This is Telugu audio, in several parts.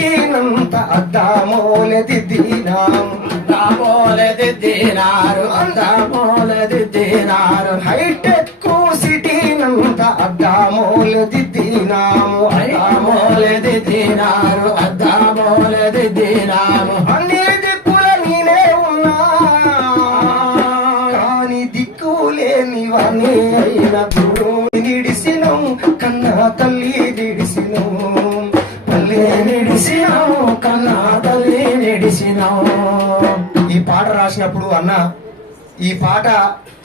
సిటీనంత అద్దామోలె దిద్దినాం దిద్దినారు అద్దామోలె దిద్దినారు హైటెక్ సిటీనంత అద్దామోలె దిద్దినాము అద్దామోలే దిద్దినారు అద్దామోలే దిద్దినాము అన్ని దిక్కుల నేనే ఉన్నా. కాని దిక్కులేని వాణ్ణి అయిన భూమి నిడిసినం కన్నా తల్లి నిడిసినం ఈ పాట రాసినప్పుడు అన్న ఈ పాట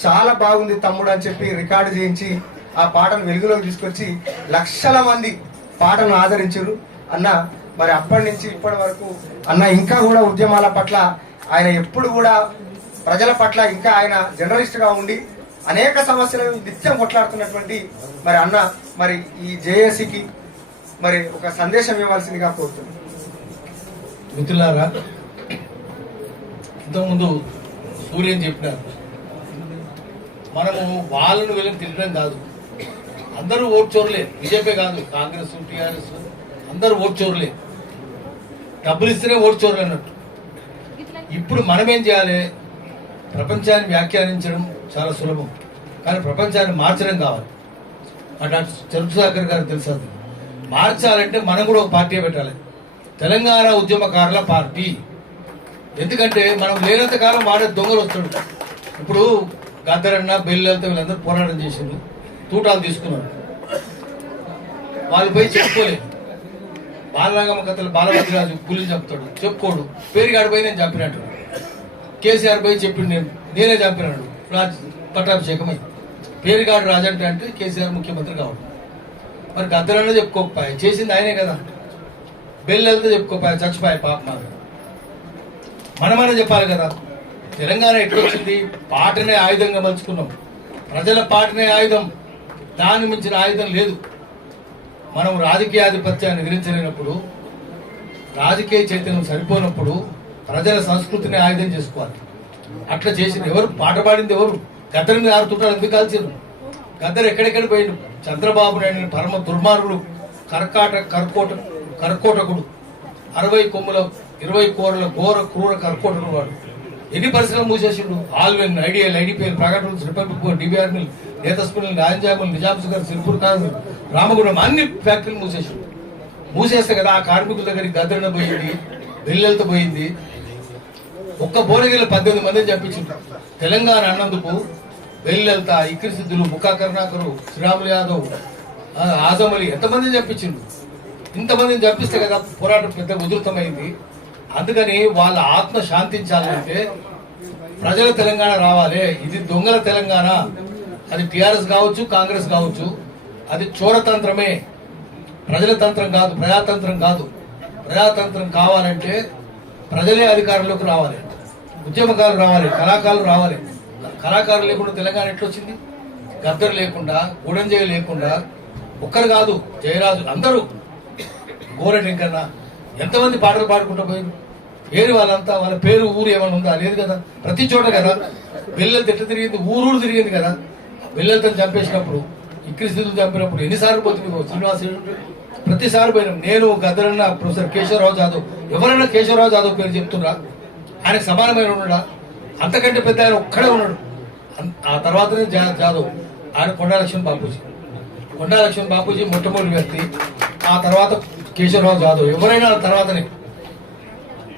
చాలా బాగుంది తమ్ముడు అని చెప్పి రికార్డు చేయించి ఆ పాటను వెలుగులోకి తీసుకొచ్చి లక్షల మంది పాటను ఆదరించారు. అన్న మరి అప్పటి నుంచి ఇప్పటి వరకు అన్న ఇంకా కూడా ఉద్యమాల పట్ల ఆయన ఎప్పుడు కూడా ప్రజల పట్ల ఇంకా ఆయన జర్నలిస్ట్గా ఉండి అనేక సమస్యలను నిత్యం కొట్లాడుతున్నటువంటి మరి అన్న మరి ఈ జేఏసీకి మరి ఒక సందేశం ఇవ్వాల్సిందిగా కోరుతున్నాను. మిత్రులారా ఇంతకుముందు సూర్యని చెప్పినారు. మనము వాళ్ళను వీళ్ళని తిట్టడం కాదు. అందరూ ఓట్ బీజేపీ కాదు కాంగ్రెస్ టీఆర్ఎస్ అందరూ ఓట్ డబ్బులు ఇస్తేనే ఓట్ అన్నట్టు. ఇప్పుడు మనం ఏం చేయాలి? ప్రపంచాన్ని వ్యాఖ్యానించడం చాలా సులభం. కానీ ప్రపంచాన్ని మార్చడం కావాలి. అటు చెరుకు సాగర్ గారు తెలుసు? మార్చాలంటే మనం కూడా ఒక పార్టీ పెట్టాలి. తెలంగాణ ఉద్యమకారుల పార్టీ. ఎందుకంటే మనం లేనంత కాలం వాడే దొంగలు వస్తాడు. ఇప్పుడు గద్దరన్న బెల్లెలతో వీళ్ళందరూ పోరాటం చేసిండ్రు. తూటాలు తీసుకున్నారు. వాళ్ళు పోయి చెప్పుకోలేదు. బాలరాగమ్మ కథలు బాలభద్రరాజు గుళ్ళు చెప్తాడు. చెప్పుకోడు. పేరుగాడు పోయి నేను చంపినట్టు. కేసీఆర్ పోయి చెప్పిండు నేను. నేనే చంపినాడు రాజ్ పట్టాభిషేకమై పేరుగాడు రాజు అంటే కేసీఆర్ ముఖ్యమంత్రి కావడం మరి గద్దరన్న చెప్పుకోకపోయా? చేసింది ఆయనే కదా. బెల్లెలతో చెప్పుకోపోయా చచ్చిపోయా పాప మాకు మనమనే చెప్పాలి కదా. తెలంగాణ ఎట్లొచ్చింది? పాటనే ఆయుధంగా మలుచుకున్నాం. ప్రజల పాటనే ఆయుధం. దాన్ని మించిన ఆయుధం లేదు. మనం రాజకీయాధిపత్యాన్ని ఎదిరించలేనప్పుడు రాజకీయ చైతన్యం సరిపోనప్పుడు ప్రజల సంస్కృతిని ఆయుధం చేసుకోవాలి. అట్లా చేసింది ఎవరు? పాట పాడింది ఎవరు? గద్దరిని ఆరు తుట్టాలు ఎందుకు కాల్చారు? గద్దరు ఎక్కడెక్కడ పోయిండు? చంద్రబాబు నాయుడు పరమ దుర్మార్గుడు కర్కాట కర్కోట కర్కోటకుడు అరవై కొమ్ముల ఇరవై కోరల ఘోర క్రూర కర్కోటలు వాడు. ఎన్ని పరిశ్రమలు మూసేసిండు? ఆల్వెన్ ఐడియల్ ఐడిపిఎల్ ప్రకటన రిపబ్లిక్ డిబిఆర్ మిల్ నేత స్కూల్ రాంజాముల్ నిజాం సుగర్ సిర్పూర్ కాదు రామగుండం అన్ని ఫ్యాక్టరీలు మూసేసిండు. మూసేస్తే కదా ఆ కార్మికుల దగ్గరికి గద్దరన పోయింది బిల్లలతో పోయింది. ఒక్క బోరగిల్ల పద్దెనిమిది మందిని చంపించింది తెలంగాణ అన్నందుకు వెల్లెల్తా ఇక్కడి సిద్ధులు ముఖా కరుణాకరు శ్రీరాములు యాదవ్ ఆజమలి ఎంతమందిని చంపించిండు? ఇంతమందిని చంపిస్తే కదా పోరాటం పెద్ద ఉధృతమైంది. అందుకని వాళ్ళ ఆత్మ శాంతించాలంటే ప్రజల తెలంగాణ రావాలి. ఇది దొంగల తెలంగాణ. అది టిఆర్ఎస్ కావచ్చు కాంగ్రెస్ కావచ్చు. అది చోరతంత్రమే ప్రజల తంత్రం కాదు ప్రజాతంత్రం కాదు. ప్రజాతంత్రం కావాలంటే ప్రజలే అధికారంలోకి రావాలి. ఉద్యమకారులు రావాలి కళాకారులు రావాలి. కళాకారులు లేకుండా తెలంగాణ ఎట్లొచ్చింది? గద్దరు లేకుండా గూడెంజయ లేకుండా ఒక్కరు కాదు జయరాజు అందరూ. గోరెంకన్న ఎంతమంది పాటలు పాడుకుంటూ పోయారు పేరు వాళ్ళంతా వాళ్ళ పేరు ఊరు ఏమైనా ఉందా? లేదు కదా. ప్రతి చోట కదా. బిల్లలు తిట్ట తిరిగింది? ఊరూరు తిరిగింది కదా. బిల్లలతో చంపేసినప్పుడు ఇక్కడి స్థితులు చంపినప్పుడు ఎన్నిసార్లు పోతుంది శ్రీనివాస ప్రతిసారి పోయినాం. నేను గద్దరన్న ప్రొఫెసర్ కేశవరావు జాదవ్. ఎవరైనా కేశవరావు జాదవ్ పేరు చెప్తున్నా? ఆయన సమానమైన ఉన్నాడా? అంతకంటే పెద్ద ఆయన ఒక్కడే ఉన్నాడు. ఆ తర్వాతనే జా- జాదవ్. ఆయన కొండాలక్ష్మణ్ బాపూజీ. కొండాలక్ష్మణ్ బాపూజీ మొట్టమొదటి వ్యక్తి. ఆ తర్వాత కేశవరావు జాదవ్. ఎవరైనా తర్వాతనే.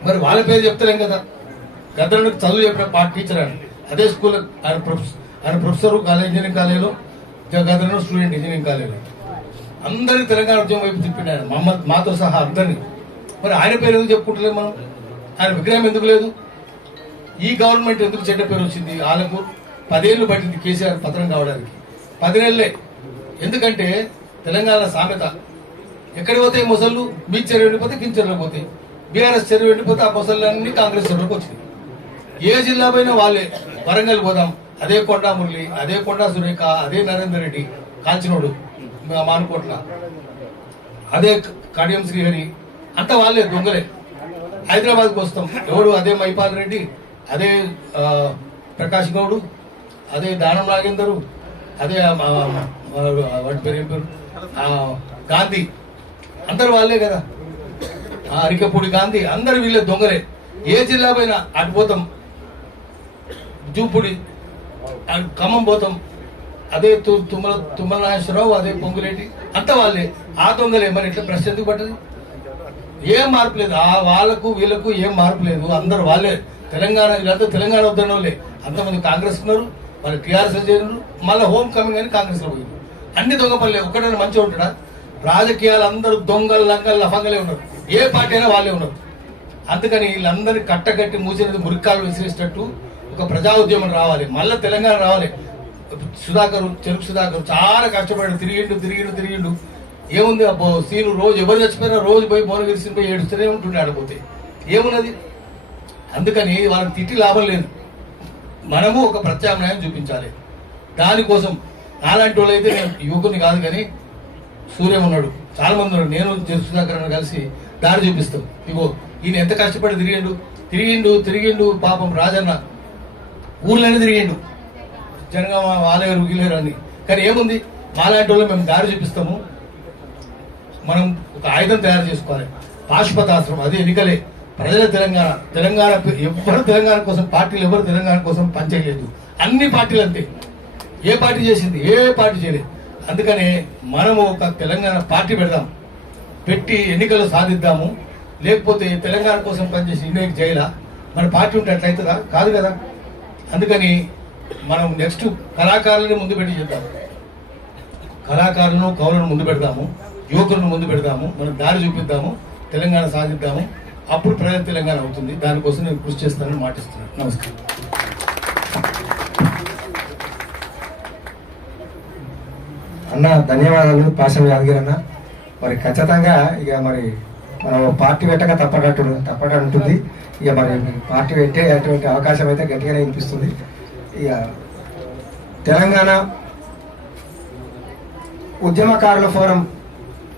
మరి వాళ్ళ పేరు చెప్తలేం కదా. గద్దరునికి చదువు చెప్పిన పాట టీచర్ అని. అదే స్కూల్ ఆయన ప్రొఫెసర్ ఆయన ప్రొఫెసర్ కాలేజ్ ఇంజనీరింగ్ కాలేజీలో గద్దరు స్టూడెంట్ ఇంజనీరింగ్ కాలేజీలో అందరినీ తెలంగాణ ఉద్యమం వైపు తిప్పిండు ఆయన. మమ్మల్ని మాతో సహా అందరినీ. మరి ఆయన పేరు ఎందుకు చెప్పుకుంటలేము మనం? ఆయన విగ్రహం ఎందుకు లేదు? ఈ గవర్నమెంట్ ఎందుకు చెడ్డ పేరు వచ్చింది? వాళ్ళకు పదేళ్ళు పట్టింది కేసీఆర్ పత్రం కావడానికి. పదినేళ్ళే ఎందుకంటే తెలంగాణ సామెత. ఎక్కడికి పోతాయి ముసళ్ళు మీ చెరువు ఎండిపోతే కింద పోతాయి. బీఆర్ఎస్ చెరువు వెళ్ళిపోతే ఆ మొసళ్ళన్నీ కాంగ్రెస్ చెరువుకి వచ్చినాయి. ఏ జిల్లా పోయినా వాళ్ళే. వరంగల్ పోదాం. అదే కొండా మురళి అదే కొండా సురేఖ అదే నరేందర్ రెడ్డి కాంచినోడు మానుకోట్ల అదే కడియం శ్రీహరి అంతా వాళ్ళే దొంగలే. హైదరాబాద్కి వస్తాం. ఎవడు అదే మైపాల్ రెడ్డి అదే ప్రకాష్ గౌడు అదే దానం నాగేందరు అదే మా- వాటి పేరు ఏం పేరు గాంధీ. అందరు వాళ్ళే కదా. అరికపూడి గాంధీ అందరు వీళ్ళే దొంగలే. ఏ జిల్లా పోయినా అటు పోతాం జూపుడి అటు ఖమ్మం పోతాం. అదే తు- తుమ్మల తుమ్మల నాగేశ్వరరావు అదే పొంగులేటి అంత వాళ్ళే. ఆ దొంగలే మరి ఇట్లా ప్రశ్న ఎందుకు పడ్డది? ఏం మార్పు లేదు. ఆ వాళ్ళకు వీళ్ళకు ఏం మార్పు లేదు. అందరు వాళ్ళే. తెలంగాణ వీళ్ళంతా తెలంగాణ వద్దన్న వాళ్ళే అంతమంది కాంగ్రెస్ ఉన్నారు వాళ్ళు టీఆర్ఎస్ చేరినారు మళ్ళీ హోమ్ కమింగ్ అని కాంగ్రెస్లో పోయింది అన్ని దొంగ పనులే. ఒక్కడైనా మంచిగా ఉంటాడా? రాజకీయాలు అందరూ దొంగలు లంగలు లఫంగలే ఉన్నారు. ఏ పార్టీ అయినా వాళ్ళే ఉన్నారు. అందుకని వీళ్ళందరినీ కట్టగట్టి మూసినది మురికాలు విసిరేసినట్టు ఒక ప్రజా ఉద్యమం రావాలి. మళ్ళీ తెలంగాణ రావాలి. సుధాకర్ చెరుపు సుధాకర్ చాలా కష్టపడి తిరిగిండు తిరిగిండు తిరిగిండు. ఏముంది అబ్బో సీను రోజు ఎవరు చచ్చిపోయినా రోజు పోయి మోన పోయి ఏడుస్తూనే ఉంటుండే ఆడిపోతే ఏమున్నది? అందుకని వాళ్ళని తిట్టి లాభం లేదు. మనము ఒక ప్రత్యామ్నాయం చూపించాలి. దానికోసం అలాంటి వాళ్ళు అయితే నేను యువకుని కాదు కానీ సూర్య ఉన్నాడు. చాలా మంది ఉన్నాడు నేను చెరుకు కలిసి దారి చూపిస్తాం. ఇగో ఈయన ఎంత కష్టపడి తిరిగిండు? తిరిగిండు తిరిగిండు పాపం రాజన్న. ఊర్లోనే తిరిగిండు. జనగామ వాలేరు గీలేరు అని కానీ ఏముంది? మాలాంటి వాళ్ళు మేము దారి చూపిస్తాము. మనం ఒక ఆయుధం తయారు చేసుకోవాలి. పాశుపతాశ్రమం అది ఎన్నికలే. ప్రజల తెలంగాణ తెలంగాణ పే- ఎవ్వరు తెలంగాణ కోసం పార్టీలు ఎవరు తెలంగాణ కోసం పనిచేయలేదు. అన్ని పార్టీలు అంతే. ఏ పార్టీ చేసింది? ఏ పార్టీ చేయలేదు. అందుకనే మనము ఒక తెలంగాణ పార్టీ పెడదాం. పెట్టి ఎన్నికలు సాధిద్దాము. లేకపోతే తెలంగాణ కోసం పనిచేసి ఇండియాకి చేయాలా మన పార్టీ ఉంటే అట్లయితుందా కాదు కదా. అందుకని మనం నెక్స్ట్ కళాకారులని ముందు పెట్టి చేద్దాం. కళాకారులను కవులను ముందు పెడదాము. యువకులను ముందు పెడదాము. మనం దారి చూపిద్దాము. తెలంగాణ సాధిద్దాము. అప్పుడు ప్రజల తెలంగాణ అవుతుంది. దానికోసం నేను కృషి చేస్తానని మాటిస్తున్నాను. నమస్కారం. అన్న ధన్యవాదాలు పాశం యాదగిరి అన్న. మరి ఖచ్చితంగా ఇక మరి మనం పార్టీ పెట్టక తప్పటట్టు తప్పట ఉంటుంది ఇక మరి పార్టీ పెట్టే అటువంటి అవకాశం అయితే గట్టిగానే వినిపిస్తుంది. ఇక తెలంగాణ ఉద్యమకారుల ఫోరం